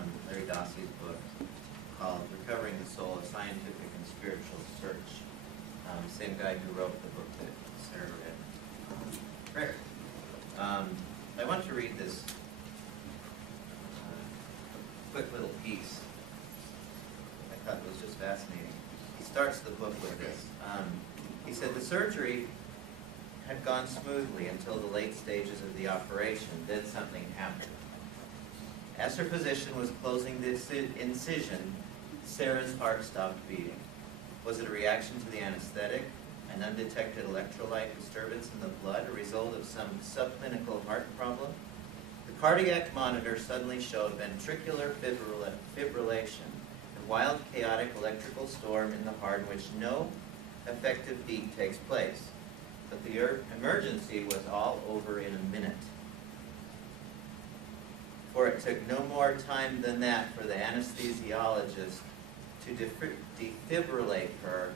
from Larry Dossey's book called Recovering the Soul, A Scientific and Spiritual Search. Same guy who wrote the book that Sarah read, Prayer. I want to read this quick little piece. I thought it was just fascinating. He starts the book with this. He said, the surgery had gone smoothly until the late stages of the operation. Then something happened. As her physician was closing the incision, Sarah's heart stopped beating. Was it a reaction to the anesthetic, an undetected electrolyte disturbance in the blood, a result of some subclinical heart problem? The cardiac monitor suddenly showed ventricular fibrillation, a wild, chaotic electrical storm in the heart in which no effective beat takes place. But the emergency was all over in a minute. For it took no more time than that for the anesthesiologist to defibrillate her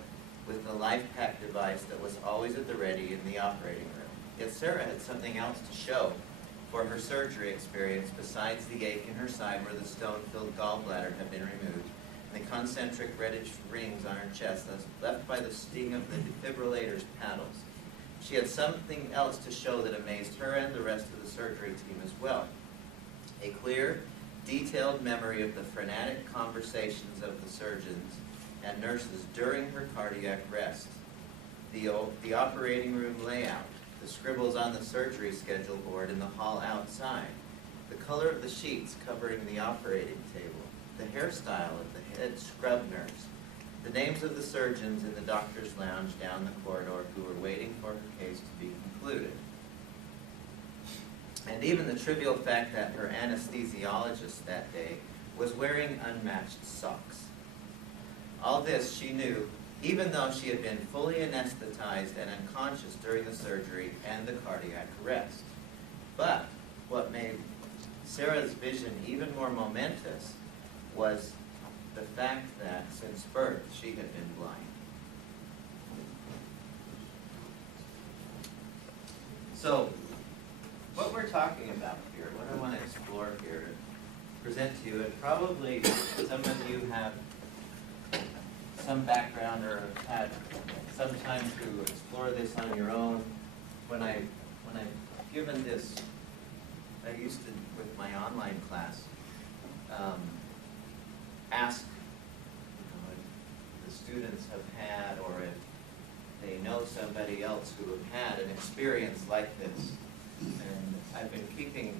with the LifePak device that was always at the ready in the operating room. Yet Sarah had something else to show for her surgery experience besides the ache in her side where the stone-filled gallbladder had been removed, and the concentric reddish rings on her chest left by the sting of the defibrillator's paddles. She had something else to show that amazed her and the rest of the surgery team as well. A clear, detailed memory of the frenetic conversations of the surgeons and nurses during her cardiac rest, the operating room layout, the scribbles on the surgery schedule board in the hall outside, the color of the sheets covering the operating table, the hairstyle of the head scrub nurse, the names of the surgeons in the doctor's lounge down the corridor who were waiting for her case to be concluded. And even the trivial fact that her anesthesiologist that day was wearing unmatched socks. All this she knew, even though she had been fully anesthetized and unconscious during the surgery and the cardiac arrest. But what made Sarah's vision even more momentous was the fact that since birth she had been blind. So, what we're talking about here, what I want to explore here, present to you, and probably some of you have some background or have had some time to explore this on your own. When I've given this, I used to, with my online class, ask if the students have had, or if they know somebody else who have had an experience like this. And I've been keeping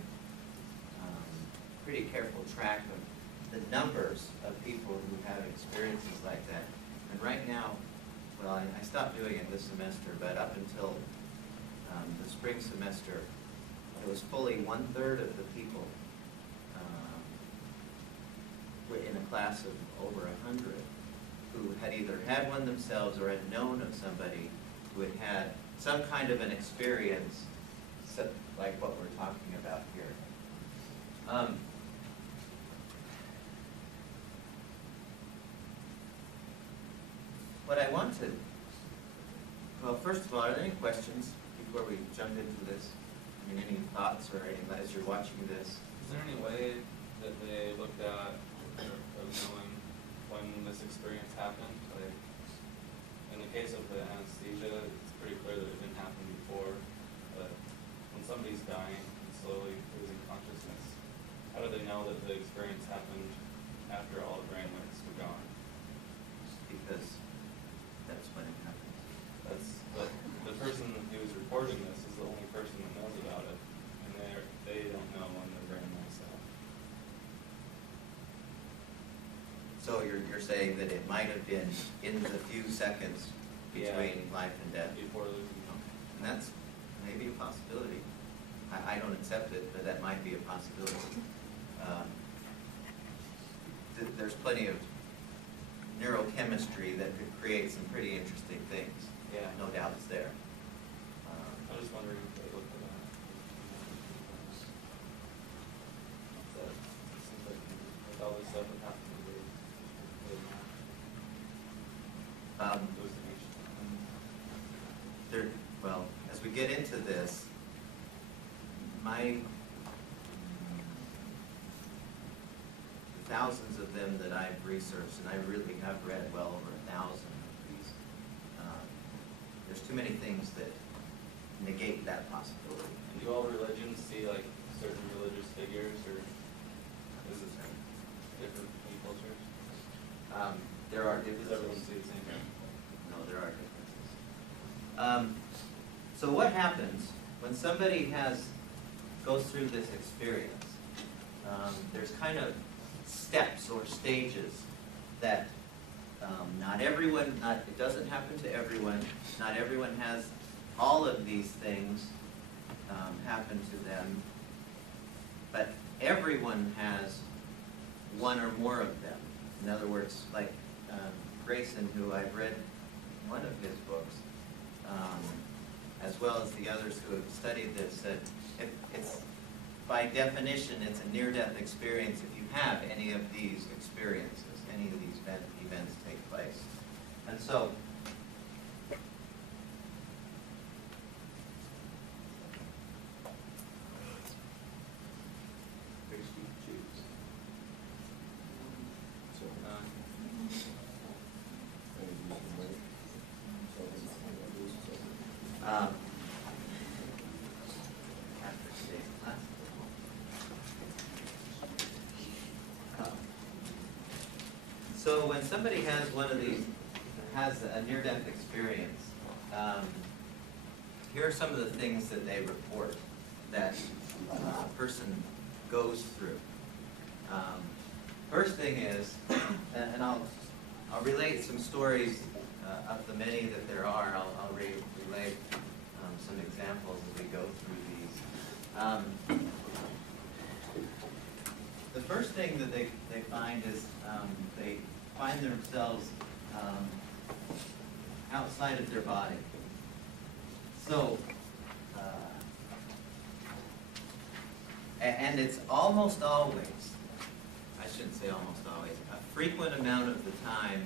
pretty careful track of the numbers of people who have experiences like that. And right now, well, I stopped doing it this semester, but up until the spring semester, it was fully 1/3 of the people in a class of over 100 who had either had one themselves or had known of somebody who had had some kind of an experience like what we're talking about here. What I want to, well, first of all, are there any questions before we jump into this? I mean, any thoughts or anything as you're watching this? Is there any way that they looked at of knowing when this experience happened? Like, in the case of the anesthesia, it's pretty clear that it didn't happen before, but when somebody's dying and slowly losing consciousness, how do they know that the experience happened after all the brain waves were gone? Because that's when it happens. But the person who is reporting this is the only person that knows about it, and they don't know when their brain waves stop. So you're saying that it might have been in the few seconds between life and death? Before losing. Okay. And that's maybe a possibility. I don't accept it, but that might be a possibility. There's plenty of neurochemistry that could create some pretty interesting things. Yeah. No doubt it's there. I was just wondering if they looked at that. It seems like with all this stuff that happened, Well, as we get into this, the thousands of them that I've researched, and I really have read well over 1,000 of these. There's too many things that negate that possibility. And do all religions see like certain religious figures, or is it different between cultures? There are Does everyone differences. see the same thing? No, there are differences. So what happens when somebody goes through this experience? There's kind of steps or stages that not everyone, it doesn't happen to everyone. Not everyone has all of these things happen to them, but everyone has one or more of them. In other words, like Grayson, who I've read one of his books, as well as the others who have studied this, said it's by definition it's a near-death experience if you have any of these experiences, any of these events take place. And so so when somebody has one of these, has a near-death experience, here are some of the things that they report that a person goes through. First thing is, and I'll relate some stories of the many that there are. I'll relate some examples as we go through these. The first thing that they find is they find themselves outside of their body. So, and it's almost always, I shouldn't say almost always, a frequent amount of the time,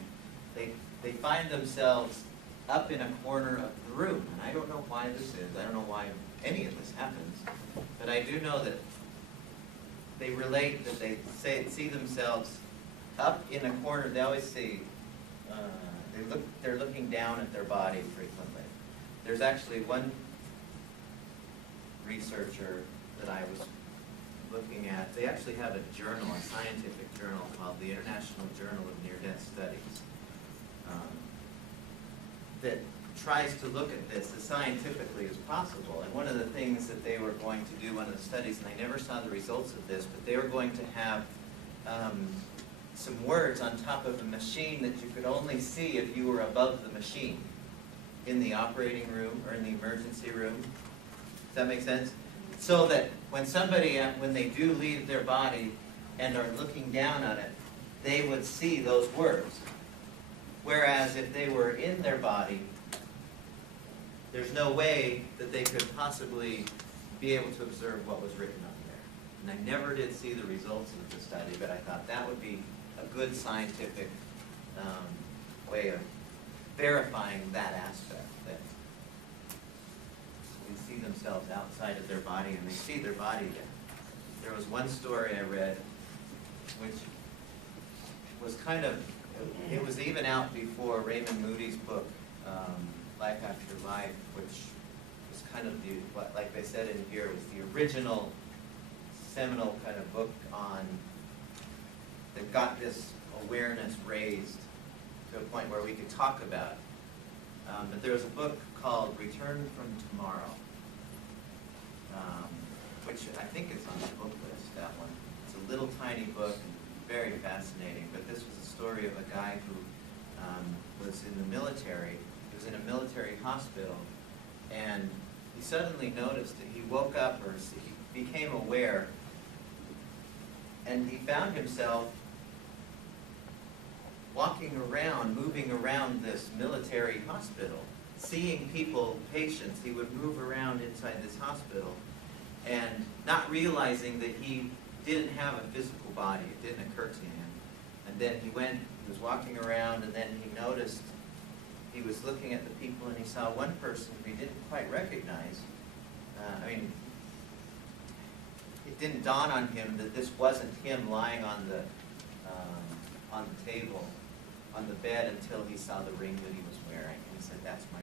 they find themselves up in a corner of the room. And I don't know why this is. I don't know why any of this happens. But I do know that they relate that they see themselves up in a corner. They always see, they're looking down at their body frequently. There's actually one researcher that I was looking at. They actually have a journal, a scientific journal called the International Journal of Near-Death Studies, that tries to look at this as scientifically as possible. And one of the things that they were going to do, one of the studies, and I never saw the results of this, but they were going to have some words on top of a machine that you could only see if you were above the machine in the operating room or in the emergency room. Does that make sense? So that when somebody, when they do leave their body and are looking down on it, they would see those words. Whereas if they were in their body, there's no way that they could possibly be able to observe what was written on there. And I never did see the results of the study, but I thought that would be a good scientific way of verifying that aspect, that they see themselves outside of their body and they see their body there. There was one story I read which was kind of, it was even out before Raymond Moody's book, Life After Life, which was kind of the, like they said in here, was the original seminal kind of book on, that got this awareness raised to a point where we could talk about it. But there was a book called Return from Tomorrow, which I think is on the book list, that one. It's a little tiny book, and very fascinating, but this was a story of a guy who was in the military. He was in a military hospital, and he suddenly noticed that he woke up, or he became aware, and he found himself walking around, moving around this military hospital, seeing people, patients. He would move around inside this hospital and not realizing that he didn't have a physical body. It didn't occur to him. And then he was walking around, and then he noticed, he was looking at the people, and he saw one person who he didn't quite recognize. It didn't dawn on him that this wasn't him lying on the on the table, on the bed, until he saw the ring that he was wearing, and he said, "That's my